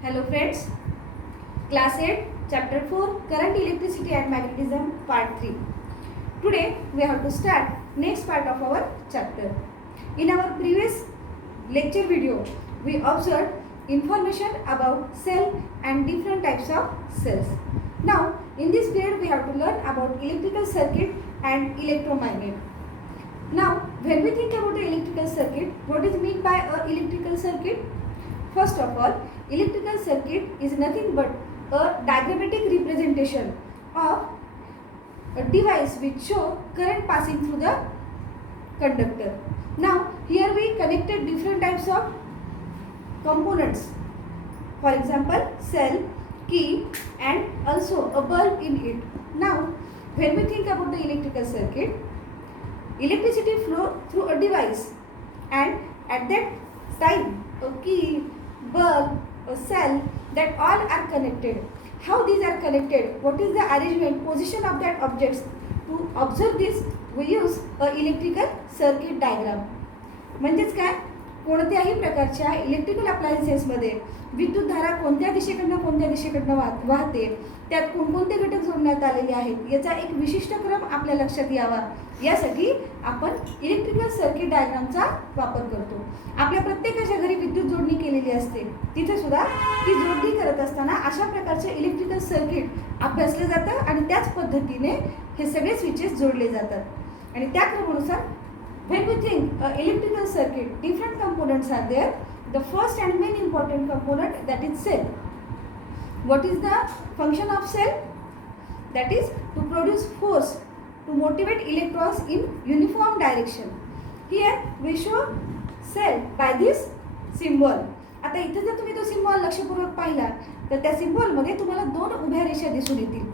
Hello friends, class 8 chapter 4 current electricity and magnetism part 3. Today we have to start next part of our chapter. In our previous lecture video we observed information about cell and different types of cells. Now in this period we have to learn about electrical circuit and electromagnet. Now when we think about the electrical circuit, what is meant by a electrical circuit? First of all, electrical circuit is nothing but a diagrammatic representation of a device which show current passing through the conductor. Now here we connected different types of components. For example, cell, key and also a bulb in it. Now when we think about the electrical circuit, electricity flow through a device and at that time a key, bulb, a cell, that all are connected. How these are connected? What is the arrangement, position of that objects? To observe this, we use a electrical circuit diagram. म्हणजेच काय, कोणत्याही प्रकारच्या electrical अप्लायन्सेसमध्ये विद्युतधारा कोणत्या दिशेकडनं वाहते, त्यात कोणकोणते घटक जोडण्यात आलेले आहेत याचा एक विशिष्ट क्रम आपल्या लक्षात यावा यासाठी आपण इलेक्ट्रिकल सर्किट डायग्रामचा वापर करतो. आपल्या प्रत्येकाच्या घरी विद्युत जोडणी केलेली असते, तिथे सुद्धा ती जोडणी करत असताना अशा प्रकारचे इलेक्ट्रिकल सर्किट अभ्यासले जातं आणि त्याच पद्धतीने हे सगळे स्विचेस जोडले जातात आणि त्या क्रमानुसार when we think electrical circuit, different components are there. The first and main important component, that is cell. What is the function of cell? That is to produce force, to motivate electrons in uniform direction. Here we show cell by this symbol. आता इथे जर तुम्ही तो symbol लक्षपूर्वक पाहिला तर त्या symbol मध्ये तुम्हाला दोन उभ्या रेषा दिसून येतील.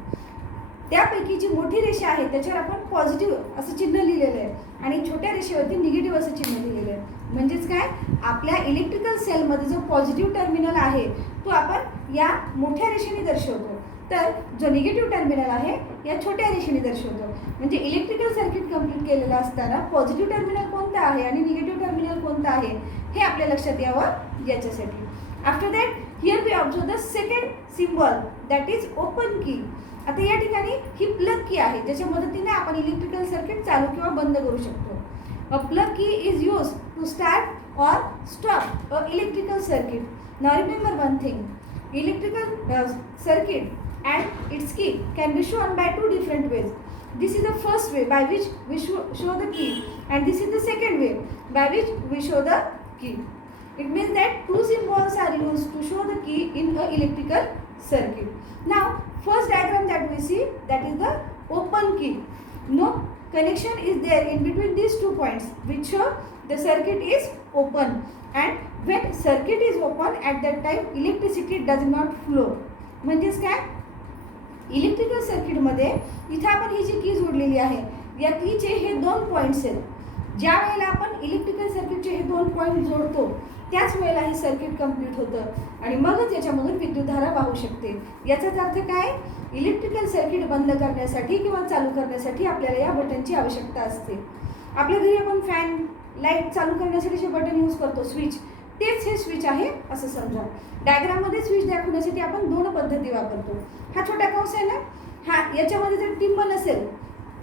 त्यापैकी जी मोठी रेषा आहे त्याच्यावर आपण पॉझिटिव्ह असं चिन्ह लिहिलेलं आहे आणि छोट्या रेषेवरती निगेटिव्ह असं चिन्ह लिहिलेलं आहे. म्हणजेच काय, आपल्या इलेक्ट्रिकल सेलमध्ये जो पॉझिटिव्ह टर्मिनल आहे तो आपण या मोठ्या रेषेने दर्शवतो, तर जो निगेटिव्ह टर्मिनल आहे या छोट्या रेषेने दर्शवतो. म्हणजे इलेक्ट्रिकल सर्किट कंप्लीट केलेलं असताना पॉझिटिव्ह टर्मिनल कोणतं आहे आणि निगेटिव्ह टर्मिनल कोणतं आहे हे आपल्या लक्षात यावं याच्यासाठी. After that here we observe the second symbol, that is open key. आता या ठिकाणी ही प्लग की आहे ज्याच्या मदतीने आपण इलेक्ट्रिकल सर्किट चालू किंवा बंद करू शकतो. अ प्लग की इज यूज टू स्टार्ट और stop a electrical circuit. Now remember one thing, electrical circuit and its key can be shown by two different ways. This is the first way by which we show the key and this is the second way by which we show the key. It means that two symbols are used to show the key in a electrical circuit. Now first diagram that we see, that is the open key. No connection is there in between these 2 points which show the circuit is open, and when circuit is open at that time electricity does not flow. म्हणजेच काय, electrical सर्किटमध्ये इथे आपण ही जी की जोडलेली आहे या कीचे हे 2 पॉईंट्स आहेत. ज्या वेळेला आपण इलेक्ट्रिकल सर्किटचे हे 2 पॉईंट जोडतो त्याच वेळेला हे सर्किट कंप्लीट होतं आणि मगच याच्यामधून विद्युतधारा वाहू शकते. याचाच अर्थ काय, इलेक्ट्रिकल सर्किट बंद करण्यासाठी किंवा चालू करण्यासाठी आपल्याला या बटनची आवश्यकता असते. आपल्या घरी आपण फॅन, लाईट चालू करण्यासाठी जे बटन यूज करतो स्विच, तेच हे स्विच आहे असं समजा. डायग्राममध्ये स्विच दाखवण्यासाठी आपण 2 पद्धती वापरतो. हा छोटा कंस आहे ना, हा याच्यामध्ये जर टिंब नसेल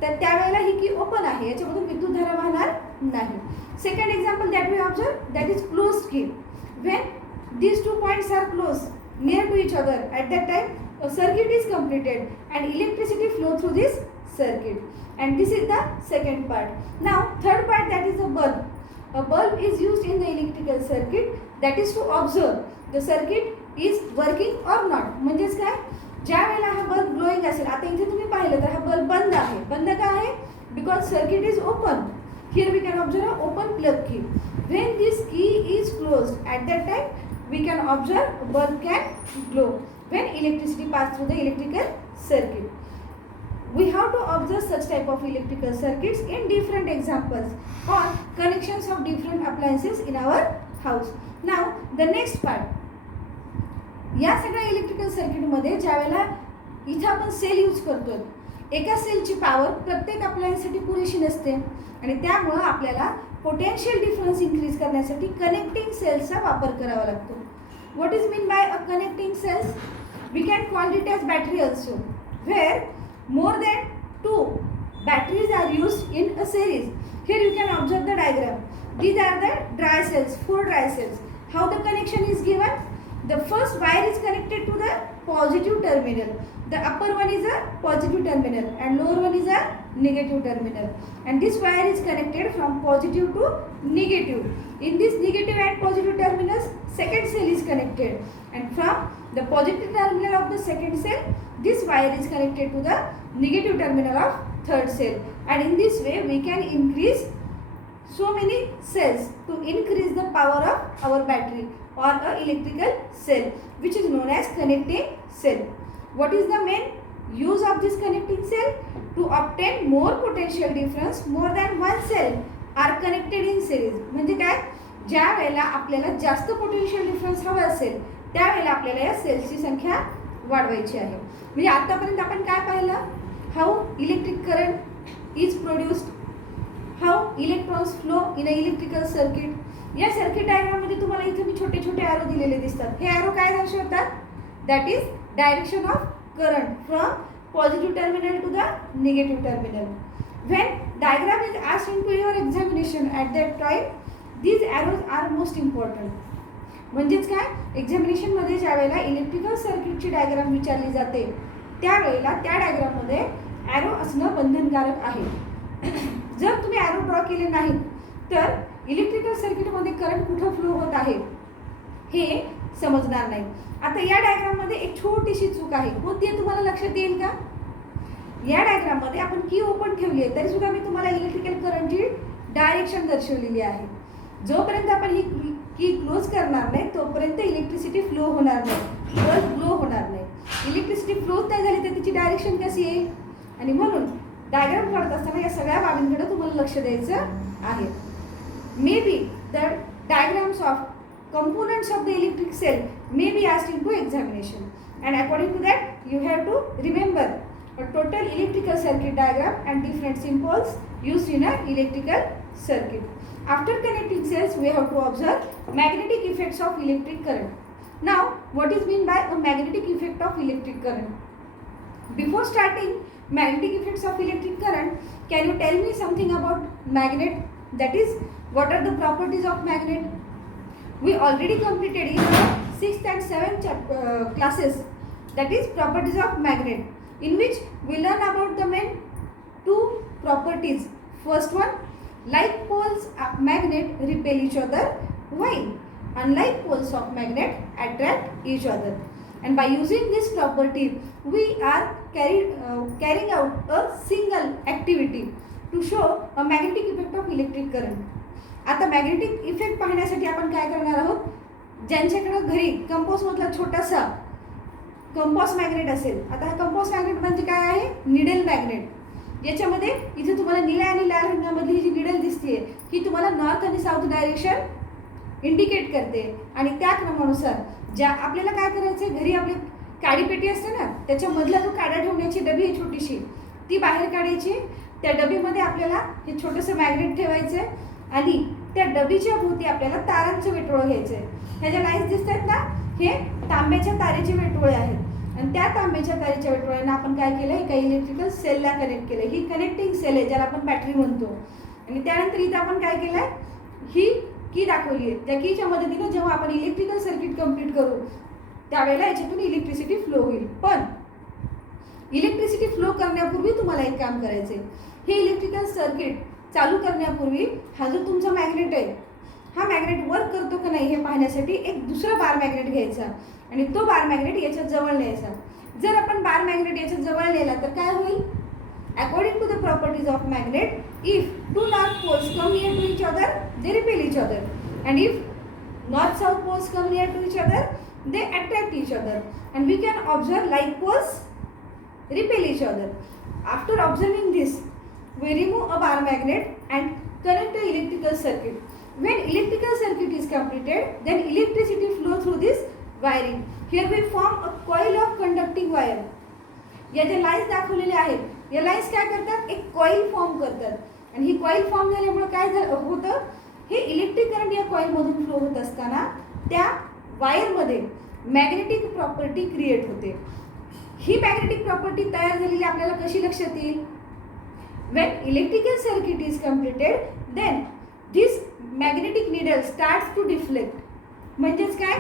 तर त्यावेळेला ही की ओपन आहे, याच्यामधून विद्युतधारा वाहणार नाही. Second example that we observe, that is closed key. When these 2 points are close near to each other, at that time a circuit is completed and electricity flow through this circuit, and this is the second part. Now third part, that is a bulb. A bulb is used in the electrical circuit, that is to observe the circuit is working or not. म्हणजेच काय, ज्या वेळेला हा bulb glowing असेल, आता इथे तुम्ही पाहिलं तर हा बल्ब बंद आहे. बंद का आहे, because circuit is open. Here we can observe open plug key. When this key is closed at that time we can observe bulb can glow when electricity pass through the electrical circuit. We have to observe such type of electrical circuits in different examples or connections of different appliances in our house. Now the next part, या सगळ्या electrical सर्किटमध्ये ज्या वेळेला इथे आपण sale use करतो, एका सेलची पॉवर प्रत्येक अप्लायन्ससाठी पुरेशी नसते आणि त्यामुळं आपल्याला पोटेन्शियल डिफरन्स इन्क्रीज करण्यासाठी कनेक्टिंग सेल्सचा वापर करावा लागतो. What is mean by a connecting cells? We can call it as battery also, where more than 2 batteries are used in a series. Here you can observe the diagram. These are the dry cells, 4 dry cells. How the connection is given? The first wire is connected to the positive terminal. The upper one is a positive terminal and lower one is a negative terminal. And this wire is connected from positive to negative. In this negative and positive terminals, second cell is connected. And from the positive terminal of the second cell, this wire is connected to the negative terminal of third cell. And in this way, we can increase so many cells to increase the power of our battery or a electrical cell, which is known as connecting cell. What is the main use of this connecting cell? To obtain more potential difference, more than one cell are connected in series. म्हणजे काय, ज्या वेळेला आपल्याला जास्त potential difference हवा असेल त्यावेळेला आपल्याला या सेल्सची संख्या वाढवायची आहे. म्हणजे आतापर्यंत आपण काय पाहिलं? How electric current is produced, how electrons flow in a electrical circuit. या सर्किट डायग्राममध्ये तुम्हाला इथे मी छोटे छोटे ॲरो दिलेले दिसतात. हे ॲरो काय दर्शवतात? That is direction of current from positive terminal to the negative terminal. When diagram is asked into your examination at that time, these arrows are most important. म्हणजेच काय, एक्झामिनेशन मध्ये ज्या वेळेला इलेक्ट्रिकल सर्किटची डायग्राम विचारली जाते त्यावेळेला त्या डायग्राममध्ये ॲरो असणं बंधनकारक आहे. जर तुम्ही ॲरो ड्रॉ केले नाहीत तर इलेक्ट्रिकल सर्किटमध्ये करंट कुठं फ्लो होत आहे हे समजणार नाही. आता या डायग्राममध्ये एक छोटीशी चूक आहे. कोणती आहे तुम्हाला लक्षात येईल का? या डायग्राममध्ये आपण की ओपन ठेवली आहे तरी सुद्धा मी तुम्हाला इलेक्ट्रिकल करंटची डायरेक्शन दर्शवलेली आहे. जोपर्यंत आपण ही की क्लोज करणार नाही तोपर्यंत इलेक्ट्रिसिटी फ्लो होणार नाही, बल्ब ग्लो होणार नाही. इलेक्ट्रिसिटी फ्लो नाही झाली तर तिची डायरेक्शन कशी येईल? आणि म्हणून डायग्राम काढत असताना या सगळ्या बाबींकडे तुम्हाला लक्ष द्यायचं आहे. May be the diagrams of components of the electric cell may be asked into examination, and according to that you have to remember a total electrical circuit diagram and different symbols used in a electrical circuit. After connecting cells we have to observe magnetic effects of electric current. Now what is mean by a magnetic effect of electric current? Before starting magnetic effects of electric current, can you tell me something about magnet? That is, what are the properties of magnet? We already completed in our 6th and 7th classes, that is properties of magnet, in which we learn about the main 2 properties. First one, like poles of magnet repel each other while unlike poles of magnet attract each other. And by using this property we are carrying out a single activity to show a magnetic effect of electric current. आता magnetic effect पाहण्यासाठी आपण काय करणार आहोत? ज्यांच्याकडे घरी कंपोजमधला छोटासा compass magnet असेल. आता हा कंपॉस मॅग्नेट म्हणजे काय आहे? Needle magnet. याच्यामध्ये इथे तुम्हाला निळ्या आणि लाल रंगामधली जी निडल दिसते ही तुम्हाला नॉर्थ आणि साऊथ डायरेक्शन इंडिकेट करते. आणि त्या क्रमानुसार ज्या आपल्याला काय करायचं, घरी आपली काडीपेटी असते ना, त्याच्यामधला जो काडा ठेवण्याची डबी आहे छोटीशी ती बाहेर काढायची. त्या डबीमध्ये आपल्याला हे छोटंसं मॅग्नेट ठेवायचं आहे आणि त्या डबीच्या भोवती आपल्याला तारांचं वेटोळं घ्यायचं आहे. ह्या ज्या लाईन्स दिसत आहेत ना, हे तांब्याच्या तारेचे वेटोळे आहेत आणि त्या तांब्याच्या तारेच्या वेटोळ्यांना आपण काय केलं, एका इलेक्ट्रिकल सेलला कनेक्ट केलं. ही कनेक्टिंग सेल आहे ज्याला आपण बॅटरी म्हणतो. आणि त्यानंतर इथं आपण काय केलं आहे, ही की दाखवली आहे. त्या कीच्या मदतीने जेव्हा आपण इलेक्ट्रिकल सर्किट कंप्लीट करू त्यावेळेला याच्यातून इलेक्ट्रिसिटी फ्लो होईल. पण इलेक्ट्रिसिटी फ्लो करण्यापूर्वी तुम्हाला एक काम करायचं आहे. हे इलेक्ट्रिकल सर्किट चालू करण्यापूर्वी हा जो तुमचा मॅग्नेट आहे हा मॅग्नेट वर्क करतो का नाही हे पाहण्यासाठी एक दुसरा बार मॅग्नेट घ्यायचा आणि तो बार मॅग्नेट याच्या जवळ न्यायचा. जर आपण बार मॅग्नेट याच्या जवळ नेला तर काय होईल? According to the properties of magnet, if 2 north poles come near to each other they repel each other, and if north south poles come near to each other they attract each other, and we can observe like poles repel each other. After observing this we remove a bar magnet and connect the electrical circuit. When electrical circuit is completed then electricity flow through this wiring. Here we form a coil of conducting wire. या ज्या lines दाखवलेल्या आहेत या lines काय करतात, एक coil form करतात आणि ही कॉईल फॉर्म झाल्यामुळे काय होतं, हे इलेक्ट्रिक करंट या कॉईल मधून फ्लो होत असताना त्या वायरमध्ये मॅग्नेटिक प्रॉपर्टी क्रिएट होते. ही मॅग्नेटिक प्रॉपर्टी तयार झालेली आपल्याला कशी लक्षात येईल? When electrical circuit is completed, then this magnetic needle starts to deflect. म्हणजेच काय?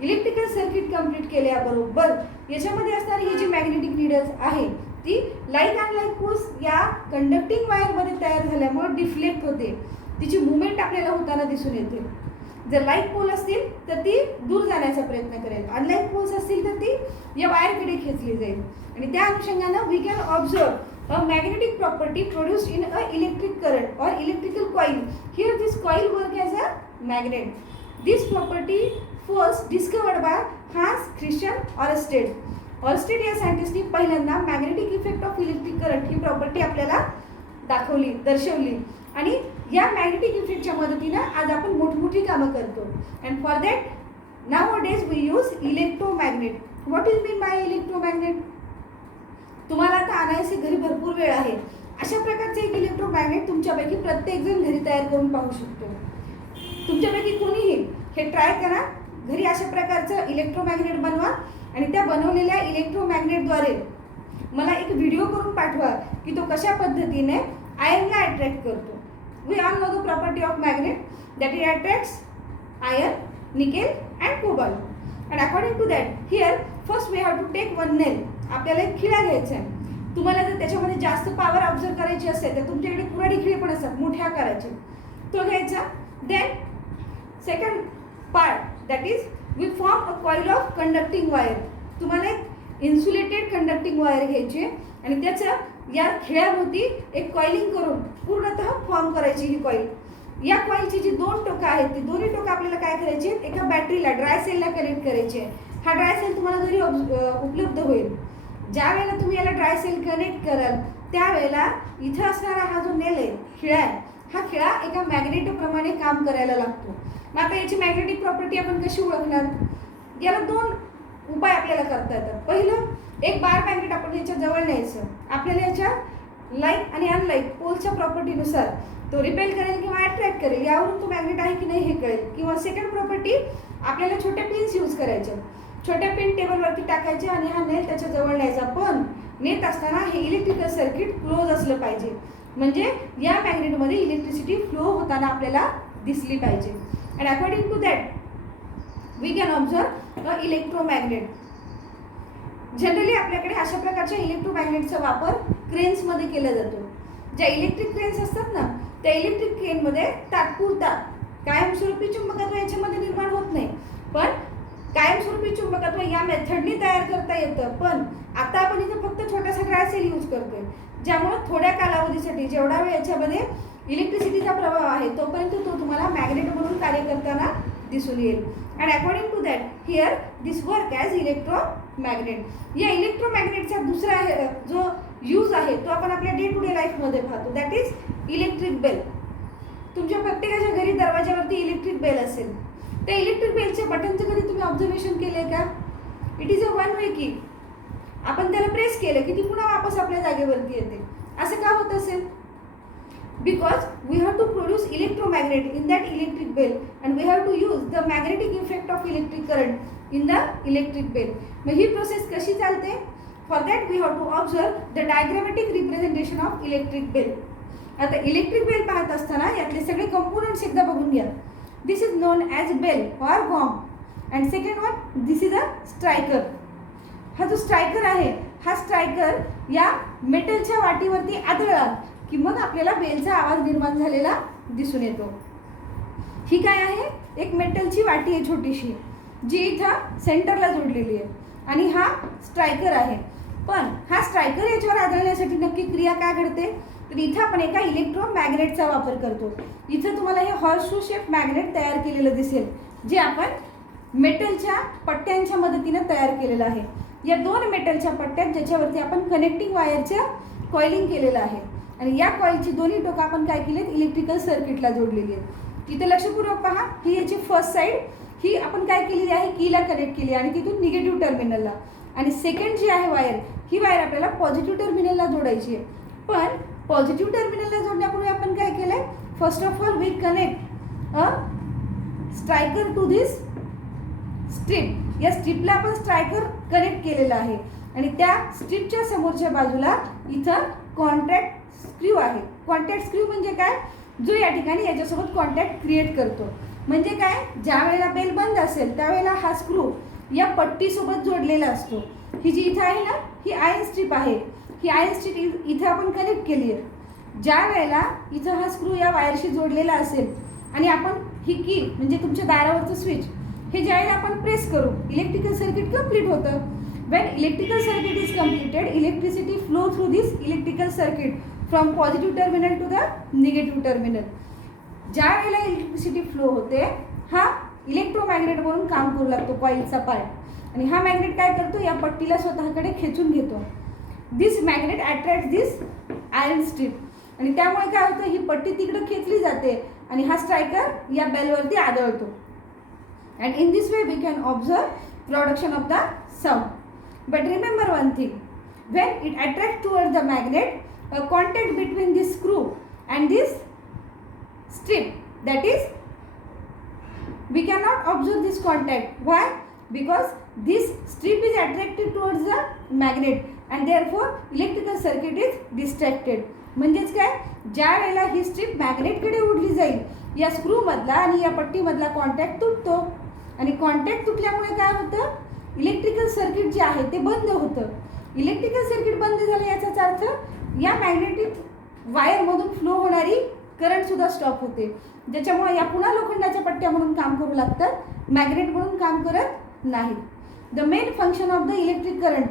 इलेक्ट्रिकल सर्किट कंप्लीट केल्याबरोबर याच्यामध्ये असणारी ही जी मॅग्नेटिक निडल्स आहे ती लाईक अँड लाईक पोल्स या कंडक्टिंग वायरमध्ये तयार झाल्यामुळे डिफ्लेक्ट होते. तिची मुवमेंट आपल्याला होताना दिसून येते. जर लाईक पोल असतील तर ती दूर जाण्याचा प्रयत्न करेल, अनलाईक पोल्स असतील तर ती या वायरकडे खेचली जाईल. आणि त्या अनुषंगानं we can observe a magnetic property produced in a electric current or electrical coil. Here this coil work as a magnet. This property first discovered by Hans Christian Ørsted. Oersted या सायंटिस्टनी पहिल्यांदा magnetic effect of electric current ही property आपल्याला दर्शवली. आणि या magnetic इफेक्टच्या मदतीनं आज आपण मोठमोठी कामं करतो. And for that nowadays we use electromagnet. What is mean by electromagnet? तुम्हाला आता आणायचे घरी भरपूर वेळ आहे. अशा प्रकारचे एक इलेक्ट्रोमॅग्नेट तुमच्यापैकी प्रत्येकजण घरी तयार करून पाहू शकतो. तुमच्यापैकी कोणीही हे ट्राय करा, घरी अशा प्रकारचं इलेक्ट्रोमॅग्नेट बनवा आणि त्या बनवलेल्या इलेक्ट्रोमॅग्नेटद्वारे मला एक व्हिडिओ करून पाठवा की तो कशा पद्धतीने आयर्नला अट्रॅक्ट करतो. We all know the property of magnet that it attracts iron, nickel and cobalt. And according to that here first we have to take one nail. आपल्याला एक खिळा घ्यायचा आहे. तुम्हाला जर त्याच्यामध्ये जास्त पॉवर ऑब्झर्व करायची असेल तर तुमच्याकडे कुऱ्हाडी खिळे पण असतात मोठ्या आकाराचे, तो घ्यायचा. Then second part that is we form a coil of conducting wire. तुम्हाला एक इन्सुलेटेड कंडक्टिंग वायर घ्यायची आणि त्याचं या खिळ्याभोवती एक कॉइलिंग करून पूर्णतः फॉर्म करायची ही कॉईल. या कॉईलची जी दोन टोकं आहेत ती दोन्ही टोकं आपल्याला काय करायची आहेत? एका बॅटरीला ड्राय सेलला कनेक्ट करायची आहे. हा ड्राय सेल तुम्हाला घरी उपलब्ध होईल. ज्या वेळेला तुम्ही याला ड्राय सेल कनेक्ट कराल त्यावेळेला इथं असणारा हा जो नेल आहे, खिळा आहे, हा खिळा एका मॅग्नेटप्रमाणे काम करायला लागतो. मग आता याची मॅग्नेटिक प्रॉपर्टी आपण कशी ओळखणार? याला दोन उपाय आपल्याला करता येतात. पहिलं, एक बार मॅग्नेट आपण याच्या जवळ न्यायचं. आपल्याला याच्या लाईक आणि अनलाईक पोलच्या प्रॉपर्टीनुसार तो रिपेल करेल किंवा अट्रॅक्ट करेल यावरून तो मॅग्नेट आहे की नाही हे कळेल. किंवा सेकंड प्रॉपर्टी, आपल्याला छोट्या पिन्स यूज करायच्या. छोट्या पिन टेबलवरती टाकायचे आणि हा नेल त्याच्या जवळ न्यायचा. पण नेत असताना हे इलेक्ट्रिकल सर्किट क्लोज असलं पाहिजे. म्हणजे या मॅग्नेटमध्ये इलेक्ट्रिसिटी फ्लो होताना आपल्याला दिसली पाहिजे. And according to that we can observe a electromagnet. Generally आपल्याकडे अशा प्रकारच्या इलेक्ट्रोमॅग्नेटचा वापर क्रेन्समध्ये केला जातो. ज्या इलेक्ट्रिक क्रेन्स असतात ना, त्या इलेक्ट्रिक क्रेनमध्ये तात्पुरता कायमस्वरूपी चुंबकत्व याच्यामध्ये निर्माण होत नाही. पण कायमस्वरूपी चुंबकत्व या मेथडनी तयार करता येतं. पण आता आपण इथे फक्त छोटासा ड्राय सेल यूज करतोय, ज्यामुळे थोड्या कालावधीसाठी जेवढा वेळ याच्यामध्ये इलेक्ट्रिसिटीचा प्रभाव आहे तोपर्यंत तो तुम्हाला मॅग्नेट म्हणून कार्य करताना दिसून येईल. And according to that here this work as electromagnet. या इलेक्ट्रोमॅग्नेटचा दुसरा जो यूज आहे तो आपण आपल्या डे टू डे लाईफमध्ये पाहतो, दॅट इज इलेक्ट्रिक बेल. तुमच्या प्रत्येकाच्या घरी दरवाजावरती इलेक्ट्रिक बेल असेल. त्या इलेक्ट्रिक बेलच्या बटनचं कधी तुम्ही ऑब्झर्वेशन केले का? It is a one way की. आपण त्याला प्रेस केलं की ती पुन्हा वापस आपल्या जागेवरती येते. असं का होत असेल? Because we have to produce electromagnet in that electric bell and we have to use the magnetic effect of electric current in the electric bell. मग ही प्रोसेस कशी चालते? For that we have to observe the diagrammatic representation of electric bell. आता electric bell पाहत असताना यातले सगळे components एकदा बघून घ्या. This is known as bell or gong. And second one, this is a striker. हा जो स्ट्रायकर आहे, हा स्ट्रायकर या मेटलच्या वाटीवरती आदळला की मग आपल्याला बेलचा आवाज निर्माण झालेला दिसून येतो. ही काय आहे? एक मेटलची वाटी आहे छोटीशी, जी इथं सेंटरला जोडलेली आहे आणि हा स्ट्रायकर आहे. पण हा स्ट्रायकर याच्यावर आदळण्यासाठी नक्की क्रिया काय घडते? तर इथं आपण एका इलेक्ट्रोमॅग्नेटचा वापर करतो. इथं तुम्हाला हे हॉर्सशू शेप मॅग्नेट तयार केलेलं दिसेल, जे आपण मेटलच्या पट्ट्यांच्या मदतीनं तयार केलेलं आहे. या दोन मेटलच्या पट्ट्यात ज्याच्यावरती आपण कनेक्टिंग वायरचं कॉइलिंग केलेलं आहे आणि या कॉईलची दोन्ही टोकं आपण काय केली आहेत? इलेक्ट्रिकल सर्किटला जोडलेली आहेत. इथे लक्षपूर्वक पहा, ही याची फर्स्ट साईड ही आपण काय केलेली आहे? कीला कनेक्ट केली आणि तिथून निगेटिव्ह टर्मिनलला. आणि सेकंड जी आहे वायर, ही वायर आपल्याला पॉझिटिव्ह टर्मिनलला जोडायची आहे. पण पॉझिटिव्ह टर्मिनलला जोडण्यापूर्वी आपण काय केलं आहे? First of all we connect a striker to this strip, या स्ट्रीपला आपण स्ट्रायकर कनेक्ट केलेला आहे आणि त्या स्ट्रीपच्या समोरच्या बाजूला इथं कॉन्टॅक्ट स्क्रू आहे. कॉन्टॅक्ट स्क्रू म्हणजे काय, जो या ठिकाणी याच्यासोबत कॉन्टॅक्ट क्रिएट करतो. म्हणजे काय, ज्या वेळेला बेल बंद असेल त्यावेळेला हा स्क्रू या पट्टीसोबत जोडलेला असतो. ही जी इथं आहे ना, ही आयर्न स्ट्रीप आहे. ही आयर्न स्ट्रीप इथं आपण कनेक्ट केली आहे. ज्या वेळेला इथं हा स्क्रू या वायरशी जोडलेला असेल आणि आपण ही की म्हणजे तुमच्या दारावरचं स्विच हे ज्यावेळेला आपण प्रेस करू, इलेक्ट्रिकल सर्किट कंप्लीट होतं. When electrical circuit is completed, electricity flow through this electrical circuit from positive terminal to the negative terminal. ज्या वेळेला इलेक्ट्रिसिटी फ्लो होते, हा इलेक्ट्रोमॅग्नेट म्हणून काम करू लागतो कॉइलचा पार्ट, आणि हा मॅग्नेट काय करतो, या पट्टीला स्वतःकडे खेचून घेतो. दिस मॅग्नेट अट्रॅक्ट दिस आयर्न स्ट्रीप, आणि त्यामुळे काय होतं, ही पट्टी तिकडे खेचली जाते आणि हा स्ट्रायकर या बेलवरती आदळतो. And in this way we can observe production of the sound. But remember one thing, when it attracts towards the magnet, a contact between this screw and this strip, that is, we cannot observe this contact. Why? Because this strip is attracted towards the magnet and therefore electrical circuit is distracted. म्हणजेच काय, ज्या वेळेला ही strip मॅग्नेटकडे उडली जाईल, या screw मधला आणि या पट्टीमधला contact तुटतो, आणि कॉन्टॅक्ट तुटल्यामुळे काय होतं, इलेक्ट्रिकल सर्किट जे आहे ते बंद होतं. इलेक्ट्रिकल सर्किट बंद झालं याचाच अर्थ या मॅग्नेटिक वायरमधून फ्लो होणारी करंटसुद्धा स्टॉप होते, ज्याच्यामुळे या पुन्हा लोखंडाच्या पट्ट्या म्हणून काम करू लागतात, मॅग्नेट म्हणून काम करत नाहीत. The main function of the electric current,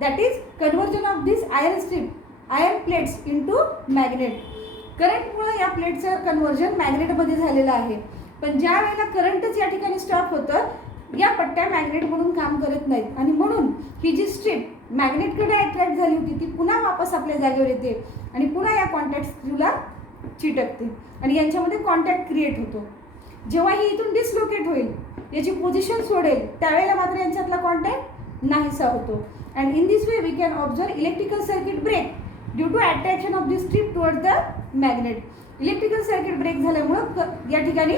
that is conversion of this iron strip, iron plates into magnet. करंटमुळे या प्लेटचं कन्व्हर्जन मॅग्नेटमध्ये झालेलं आहे. पण ज्या वेळेला करंटच या ठिकाणी स्टॉप होतं, या पट्ट्या मॅग्नेट म्हणून काम करत नाहीत, आणि म्हणून ही जी स्ट्रीप मॅग्नेटकडे अट्रॅक्ट झाली होती ती पुन्हा वापस आपल्या जागेवर येते आणि पुन्हा या कॉन्टॅक्ट स्क्रूला चिटकते आणि यांच्यामध्ये कॉन्टॅक्ट क्रिएट होतो. जेव्हा ही इथून डिसलोकेट होईल, याची पोझिशन सोडेल, त्यावेळेला मात्र यांच्यातला कॉन्टॅक्ट नाहीसा होतो. And in this way we can observe electrical circuit break due to attraction of the strip toward the magnet. Electrical circuit break झाल्यामुळं या ठिकाणी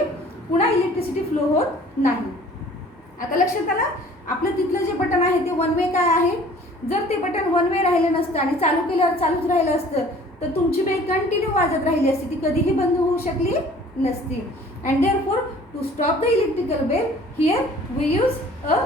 पुन्हा इलेक्ट्रिसिटी फ्लो होत नाही. आता लक्षात आलं, आपलं तिथलं जे बटन आहे ते वन वे काय आहे. जर ते बटन वन वे राहिलं नसतं आणि चालू केल्यावर चालूच राहिलं असतं तर तुमची बेल कंटिन्यू वाजत राहिली असती, ती कधीही बंद होऊ शकली नसती. And therefore to stop the electrical bell, here we use a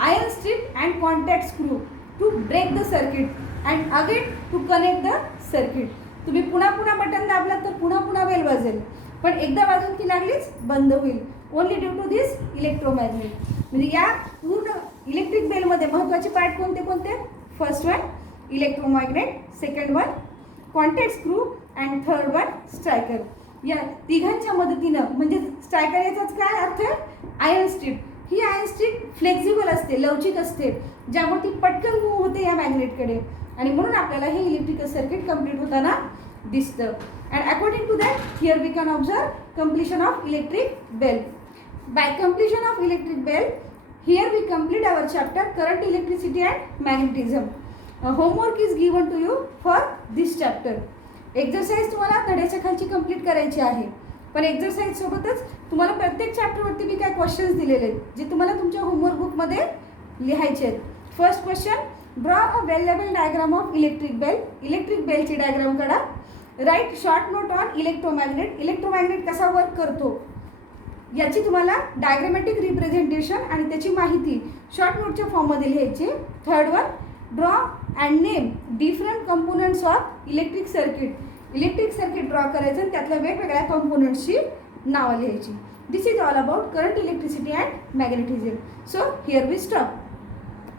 iron strip and contact screw to break the circuit and again to connect the circuit. तुम्ही पुन्हा पुन्हा बटन दाबलात तर पुन्हा पुन्हा बेल वाजेल, पण एकदा वाजून की लागलीच बंद होईल, only due to this electromagnet. म्हणजे या पूर्ण इलेक्ट्रिक बेलमध्ये महत्त्वाचे पार्ट कोणते कोणते, first one electromagnet, second one contact screw and third one striker. या तिघांच्या मदतीनं, म्हणजे स्ट्रायकर याचाच काय अर्थ आहे, आयर्न स्ट्रीप. ही आयर्न स्ट्रीप फ्लेक्झिबल असते, लवचिक असते, ज्यामुळे ती पटकन मूव्ह होते या मॅग्नेटकडे, आणि म्हणून आपल्याला हे इलेक्ट्रिकल सर्किट कंप्लीट होताना दिसतं. And according to that, here we can observe completion of electric bell. By completion of electric bell, here we complete our chapter current, electricity and magnetism. Homework is given to you for this chapter. Exercise तुम्हाला धड्याच्या खालची complete करायची आहे, पण exercise सोबतच तुम्हाला प्रत्येक चॅप्टरवरती मी काय क्वेश्चन्स दिलेले आहेत जे तुम्हाला तुमच्या होमवर्क बुकमध्ये लिहायचे आहेत. First question, draw a bell level diagram of electric bell. Electric बेलची डायग्राम काढा. Write short note on electromagnet. Electromagnet कसा वर्क करतो याची तुम्हाला डायग्रामॅटिक रिप्रेझेंटेशन आणि त्याची माहिती शॉर्ट नोटच्या फॉर्ममध्ये लिहायची. Third one, draw and name different components of electric circuit. Electric circuit draw करायचं आणि त्यातल्या वेगवेगळ्या कंपोनंट्सची नावं लिहायची. This is all about current, electricity and magnetism. So here we stop.